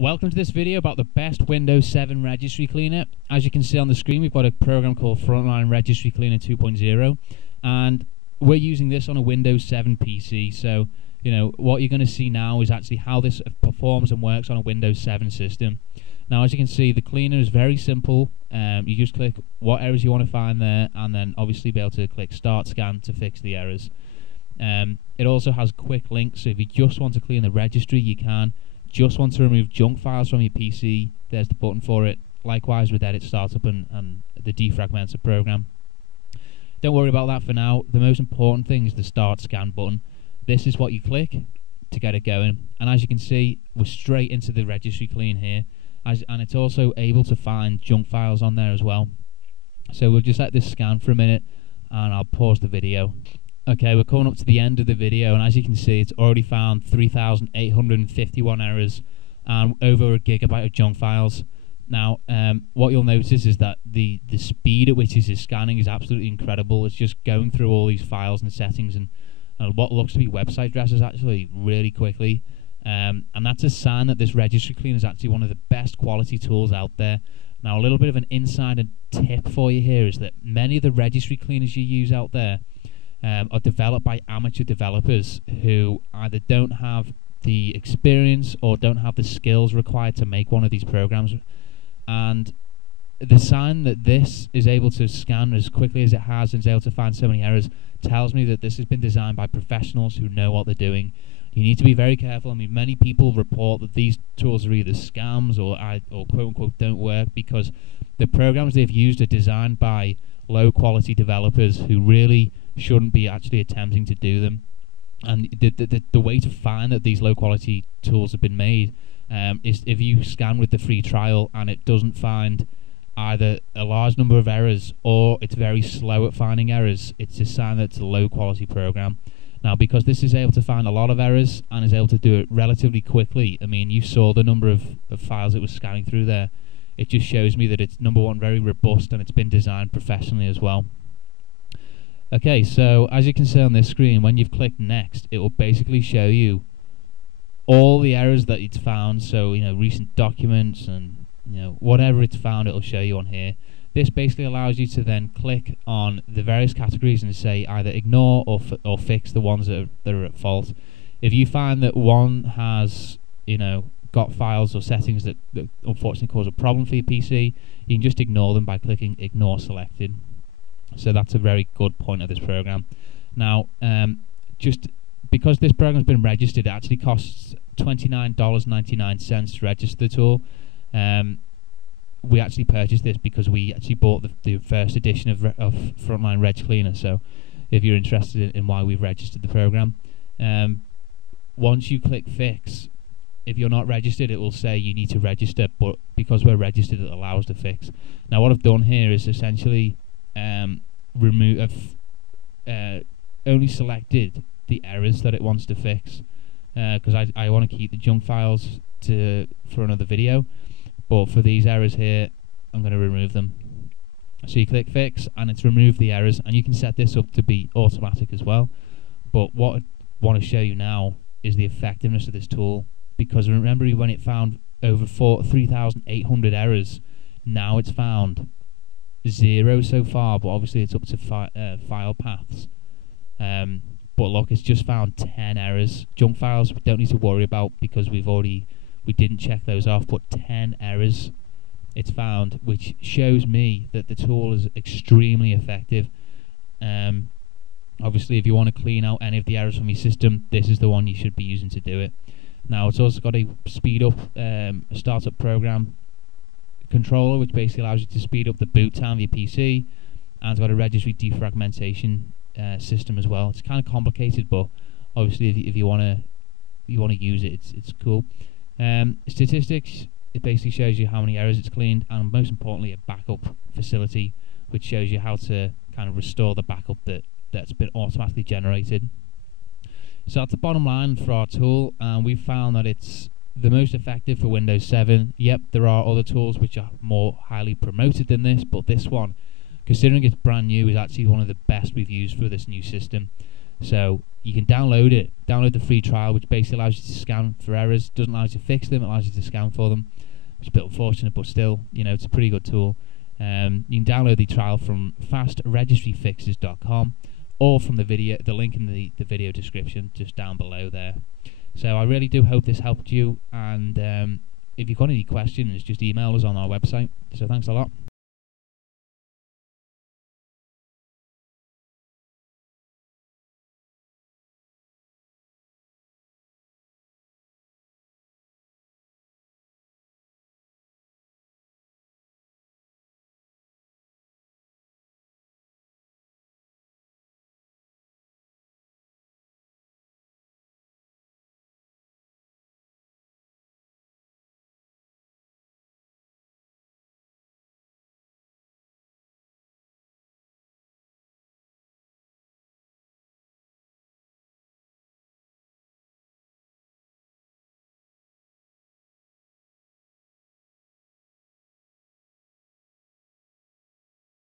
Welcome to this video about the best Windows 7 registry cleaner. As you can see on the screen, we've got a program called Frontline Registry Cleaner 2.0, and we're using this on a Windows 7 PC. So, what you're going to see now is actually how this performs and works on a Windows 7 system. Now, as you can see, the cleaner is very simple. You just click what errors you want to find there, and then obviously be able to click Start Scan to fix the errors. It also has quick links, so if you just want to clean the registry, you can. Just want to remove junk files from your PC, there's the button for it. Likewise with Edit Startup and the Defragmenter program. Don't worry about that for now. The most important thing is the Start Scan button. This is what you click to get it going. And as you can see, we're straight into the registry clean here. And it's also able to find junk files on there as well. So we'll just let this scan for a minute and I'll pause the video. Okay, we're coming up to the end of the video, and as you can see, it's already found 3,851 errors and over a gigabyte of junk files. Now, what you'll notice is that the speed at which this is scanning is absolutely incredible. It's just going through all these files and settings and what looks to be website addresses actually really quickly. And that's a sign that this registry cleaner is actually one of the best quality tools out there. Now, a little bit of an insider tip for you here is that many of the registry cleaners you use out there are developed by amateur developers who either don't have the experience or don't have the skills required to make one of these programs. And the sign that this is able to scan as quickly as it has and is able to find so many errors tells me that this has been designed by professionals who know what they're doing. You need to be very careful. I mean, many people report that these tools are either scams or quote-unquote don't work because the programs they've used are designed by low-quality developers who really shouldn't be actually attempting to do them. And the way to find that these low-quality tools have been made is if you scan with the free trial and it doesn't find either a large number of errors or it's very slow at finding errors, it's a sign that it's a low-quality program. Now, because this is able to find a lot of errors and is able to do it relatively quickly, I mean, you saw the number of files it was scanning through there. It just shows me that it's, number one, very robust and it's been designed professionally as well. Okay, so as you can see on this screen, when you've clicked Next, it will basically show you all the errors that it's found. So, recent documents and, whatever it's found, it'll show you on here. This basically allows you to then click on the various categories and say either ignore or fix the ones that are at fault. If you find that one has, got files or settings that unfortunately cause a problem for your PC, you can just ignore them by clicking Ignore Selected. So that's a very good point of this program. Now, just because this program's been registered, it actually costs $29.99 to register the tool. We actually purchased this because we actually bought the first edition of Frontline Reg Cleaner. So if you're interested in why we've registered the program, once you click Fix, if you're not registered, it will say you need to register, but because we're registered, it allows the fix. Now, what I've done here is essentially only selected the errors that it wants to fix because I want to keep the junk files for another video, but for these errors here, I'm going to remove them. So you click Fix, and it's removed the errors, and you can set this up to be automatic as well. But what I want to show you now is the effectiveness of this tool. Because remember when it found over 3,800 errors, now it's found 0 so far, but obviously it's up to file paths. But look, it's just found 10 errors. Junk files we don't need to worry about because we didn't check those off, but 10 errors it's found, which shows me that the tool is extremely effective. Obviously, if you want to clean out any of the errors from your system, this is the one you should be using to do it. Now, it's also got a speed up startup program controller, which basically allows you to speed up the boot time of your PC, and it's got a registry defragmentation system as well. It's kind of complicated, but obviously, if you want to use it, it's cool. Statistics, it basically shows you how many errors it's cleaned, and most importantly, a backup facility, which shows you how to kind of restore the backup that's been automatically generated. So that's the bottom line for our tool, and we've found that it's the most effective for Windows 7. Yep, there are other tools which are more highly promoted than this, but this one, considering it's brand new, is actually one of the best we've used for this new system. So you can download it, download the free trial, which basically allows you to scan for errors. Doesn't allow you to fix them, it allows you to scan for them, which is a bit unfortunate, but still, it's a pretty good tool. You can download the trial from fastregistryfixes.com or from the link in the video description just down below there. So I really do hope this helped you, and if you've got any questions, just email us on our website. So thanks a lot.